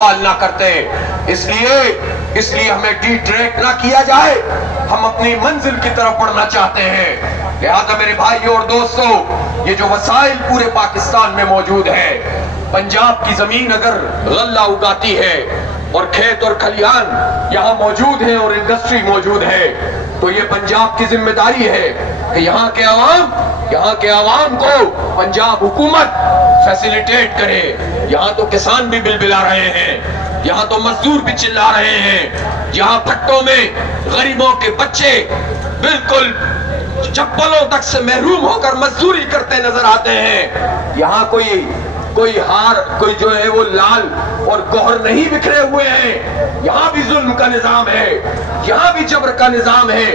نہ کرتے، اس لیے ہمیں ڈی ٹریک نہ کیا جائے، ہم اپنی منزل کی طرف بڑھنا چاہتے ہیں۔ لہذا میرے بھائیوں اور دوستوں، یہ جو وسائل پورے پاکستان میں موجود ہے، پنجاب کی زمین اگر غلہ اگاتی ہے اور کھیت اور کھلیان یہاں موجود ہیں اور انڈسٹری موجود ہے، تو یہ پنجاب کی ذمہ داری ہے کہ یہاں کے عوام کو پنجاب حکومت فیسیلیٹیٹ کرے۔ یہاں تو کسان بھی بلبلا رہے ہیں، یہاں تو مزدور بھی چلا رہے ہیں، یہاں پھٹوں میں غریبوں کے بچے بالکل چپلوں تک سے محروم ہو کر مزدوری کرتے نظر آتے ہیں۔ یہاں کوئی جو ہے وہ لال اور گوہر نہیں بکھرے ہوئے ہیں، یہاں بھی ظلم کا نظام ہے، یہاں بھی جبر کا نظام ہے۔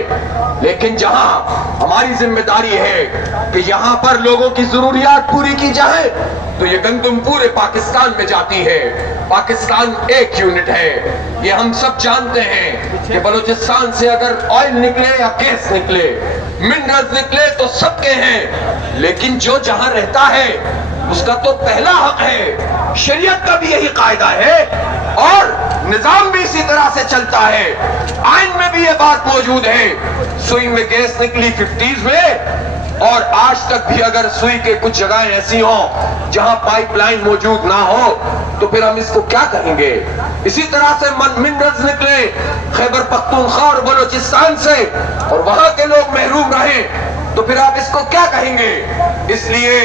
لیکن جہاں ہماری ذمہ داری ہے کہ یہاں پر لوگوں کی ضروریات پوری کی جائے، تو یہ گندم پورے پاکستان میں جاتی ہے۔ پاکستان ایک یونٹ ہے، یہ ہم سب جانتے ہیں کہ بلوچستان سے اگر آئل نکلے یا گیس نکلے، منرلز نکلے تو سب کے ہیں، لیکن جو جہاں رہتا ہے اس کا تو پہلا حق ہے۔ شریعت کا بھی یہی قاعدہ ہے اور نظام بھی اسی طرح سے چلتا ہے۔ آئین میں بھی یہ بات موجود ہے۔ سوئی میں گیس نکلی 50s میں، اور آج تک بھی اگر سوئی کے کچھ جگہیں ایسی ہوں جہاں پائپ لائن موجود نہ ہو تو پھر ہم اس کو کیا کہیں گے؟ اسی طرح سے منرلز نکلے خیبر پختونخوا اور بلوچستان سے اور وہاں کے لوگ محروم رہے، تو پھر آپ اس کو کیا کہیں گے؟ اس لیے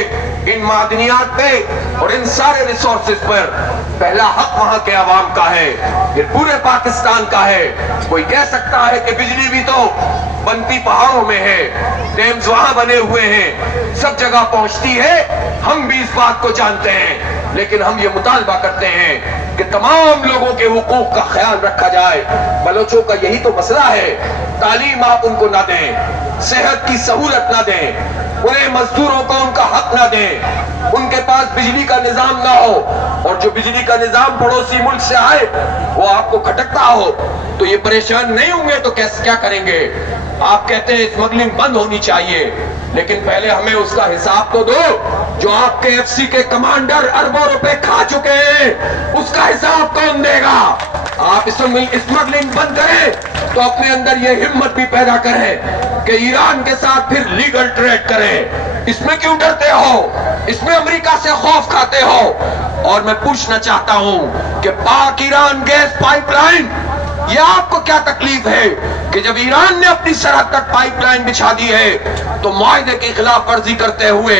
ان معدنیات پہ اور ان سارے ریسورسز پر پہلا حق وہاں کے عوام کا ہے، یہ پورے پاکستان کا ہے۔ کوئی کہہ سکتا ہے کہ بجلی بھی تو بنتی پہاڑوں میں ہے، ڈیمز وہاں بنے ہوئے ہیں، سب جگہ پہنچتی ہے، ہم بھی اس بات کو جانتے ہیں، لیکن ہم یہ مطالبہ کرتے ہیں کہ تمام لوگوں کے حقوق کا خیال رکھا جائے۔ بلوچوں کا یہی تو مسئلہ ہے، تعلیم آپ ان کو نہ دیں، صحت کی سہولت نہ دیں، انہیں مزدوروں کو ان کا حق نہ دیں، ان کے پاس بجلی کا نظام نہ ہو، اور جو بجلی کا نظام پڑوسی ملک سے آئے وہ آپ کو کھٹکتا ہو تو یہ پریشان نہیں ہوں گے تو کیا کریں گے؟ آپ کہتے ہیں اسمگلنگ بند ہونی چاہیے، لیکن پہلے ہمیں اس کا حساب تو دو۔ جو آپ کے ایف سی کے کمانڈر اربوں روپے کھا چکے ہیں، اس کا حساب کون دے گا؟ آپ اسمگلنگ بند کریں تو اپنے اندر یہ ہمت بھی پیدا کریں کہ ایران کے ساتھ پھر لیگل ٹریڈ کریں۔ اس میں کیوں ڈرتے ہو؟ اس میں امریکہ سے خوف کھاتے ہو؟ اور میں پوچھنا چاہتا ہوں کہ پاک ایران گیس پائپ لائن، یہ آپ کو کیا تکلیف ہے کہ جب ایران نے اپنی سرحد تک پائپ لائن بچھا دی ہے تو معاہدے کی خلاف ورزی کرتے ہوئے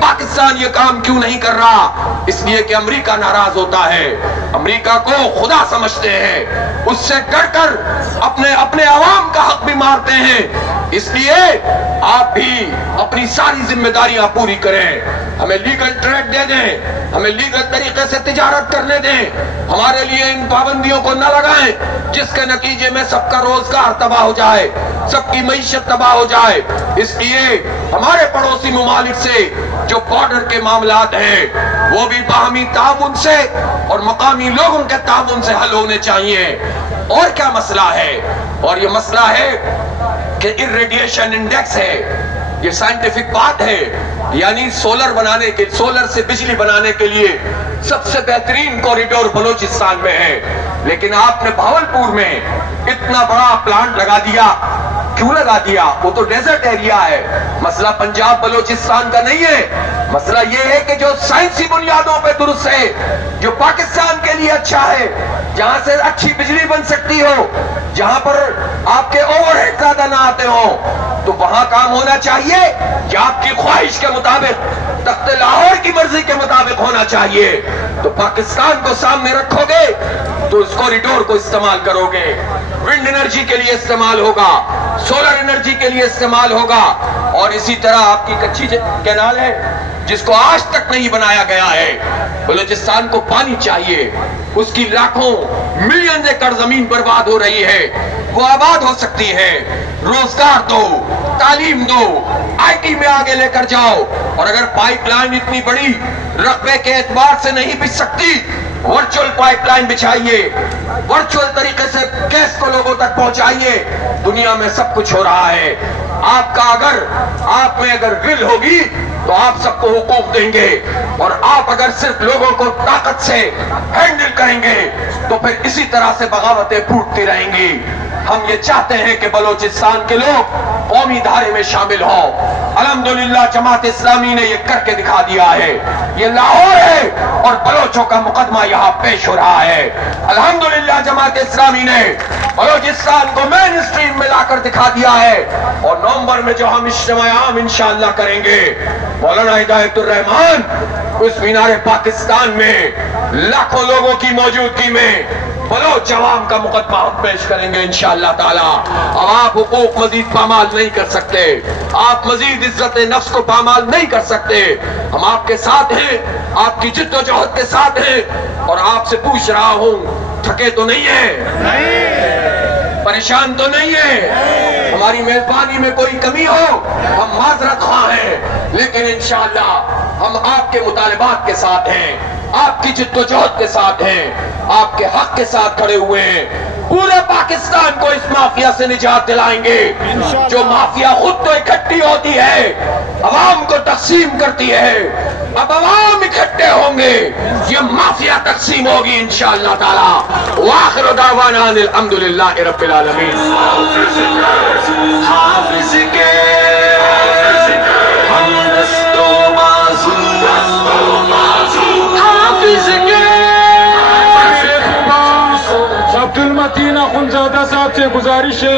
پاکستان یہ کام کیوں نہیں کر رہا؟ اس لیے کہ امریکہ ناراض ہوتا ہے، امریکہ کو خدا سمجھتے ہیں، اس سے ڈر کر اپنے عوام کا حق بھی مارتے ہیں۔ اس لیے آپ بھی اپنی ساری ذمہ داریاں پوری کریں، ہمیں لیگل ٹریڈ دے دیں، ہمیں لیگل طریقے سے تجارت کرنے دیں، ہمارے لیے ان پابندیوں کو نہ لگائیں جس کے نتیجے میں سب کا روزگار تباہ ہو جائے، سب کی معیشت تباہ ہو جائے۔ اس لیے ہمارے پڑوسی ممالک سے جو بارڈر کے معاملات ہیں وہ بھی باہمی تعاون سے اور مقامی لوگوں کے تعاون سے حل ہونے چاہیے۔ اور کیا مسئلہ ہے؟ اور یہ مسئلہ ہے کہ irradiation index ہے، یہ سائنٹیفک بات ہے، یعنی سولر سے بجلی بنانے کے لیے سب سے بہترین کوریڈور بلوچستان میں ہے، لیکن آپ نے بھاولپور میں اتنا بڑا پلانٹ لگا دیا۔ کیوں لگا دیا؟ وہ تو ڈیزرٹ ایریا ہے۔ مسئلہ پنجاب بلوچستان کا نہیں ہے، مسئلہ یہ ہے کہ جو سائنسی بنیادوں پہ درست ہے، جو پاکستان کے لیے اچھا ہے، جہاں سے اچھی بجلی بن سکتی ہو، جہاں پر آپ کے اوور ہیڈ زیادہ نہ آتے ہوں، تو وہاں کام ہونا چاہیے یا آپ کی خواہش کے مطابق، تخت لاہور کی مرضی کے مطابق ہونا چاہیے؟ تو پاکستان کو سامنے رکھو گے تو اس کوریڈور کو استعمال کرو گے، ونڈ انرجی کے لیے استعمال ہوگا، سولر انرجی کے لیے استعمال ہوگا، اور اسی طرح آپ کی کچھی کینال ہے جس کو آج تک نہیں بنایا گیا ہے۔ بلوچستان کو پانی چاہیے، اس کی لاکھوں ملین ایکڑ زمین برباد ہو رہی ہے، وہ آباد ہو سکتی ہے۔ روزگار دو، تعلیم دو، آئی ٹی میں آگے لے کر جاؤ، اور اگر پائپ لائن اتنی بڑی رقبے کے اعتبار سے نہیں بچ سکتی، ورچوئل پائپ لائن بچھائیے، ورچوئل طریقے سے گیس کو لوگوں تک پہنچائیے۔ دنیا میں سب کچھ ہو رہا ہے، آپ میں اگر ول ہوگی تو آپ سب کو حقوق دیں گے، اور آپ اگر صرف لوگوں کو طاقت سے ہینڈل کریں گے تو پھر اسی طرح سے بغاوتیں پھوٹتی رہیں گی۔ ہم یہ چاہتے ہیں کہ بلوچستان کے لوگ قومی دھارے میں شامل ہوں۔ الحمدللہ جماعت اسلامی نے یہ کر کے دکھا دیا ہے۔ یہ لاہور ہے اور بلوچوں کا مقدمہ یہاں پیش ہو رہا ہے۔ الحمدللہ جماعت اسلامی نے بلوچستان کو مین اسٹریم میں لا کر دکھا دیا ہے، اور نومبر میں جو ہم اجتماع عام انشاءاللہ کریں گے، مولانا ہدایت الرحمان اس مینار پاکستان میں لاکھوں لوگوں کی موجودگی میں بلوچ عوام کا مقدمہ ہم پیش کریں گے انشاءاللہ تعالی۔ اب آپ حقوق مزید پامال نہیں کر سکتے، آپ مزید عزت نفس کو پامال نہیں کر سکتے۔ ہم آپ کے ساتھ ہیں، آپ کی جد و جہد کے ساتھ ہیں، اور آپ سے پوچھ رہا ہوں، تھکے تو نہیں ہیں؟ پریشان تو نہیں ہیں؟ ہماری مہربانی میں کوئی کمی ہو ہم معذرت خواہ ہیں، لیکن انشاءاللہ ہم آپ کے مطالبات کے ساتھ ہیں، آپ کی جد و جہد کے ساتھ ہیں، آپ کے حق کے ساتھ کھڑے ہوئے ہیں۔ پورے پاکستان کو اس مافیا سے نجات دلائیں گے۔ جو مافیا خود تو اکٹھی ہوتی ہے، عوام کو تقسیم کرتی ہے، اب عوام اکٹھے ہوں گے، یہ مافیا تقسیم ہوگی انشاءاللہ تعالی۔ وآخر دعوانا ان الحمدللہ رب العالمین۔ حافظ کے ہم دستو حافظ کے عبد المتین اخنزادہ صاحب سے گزارش ہے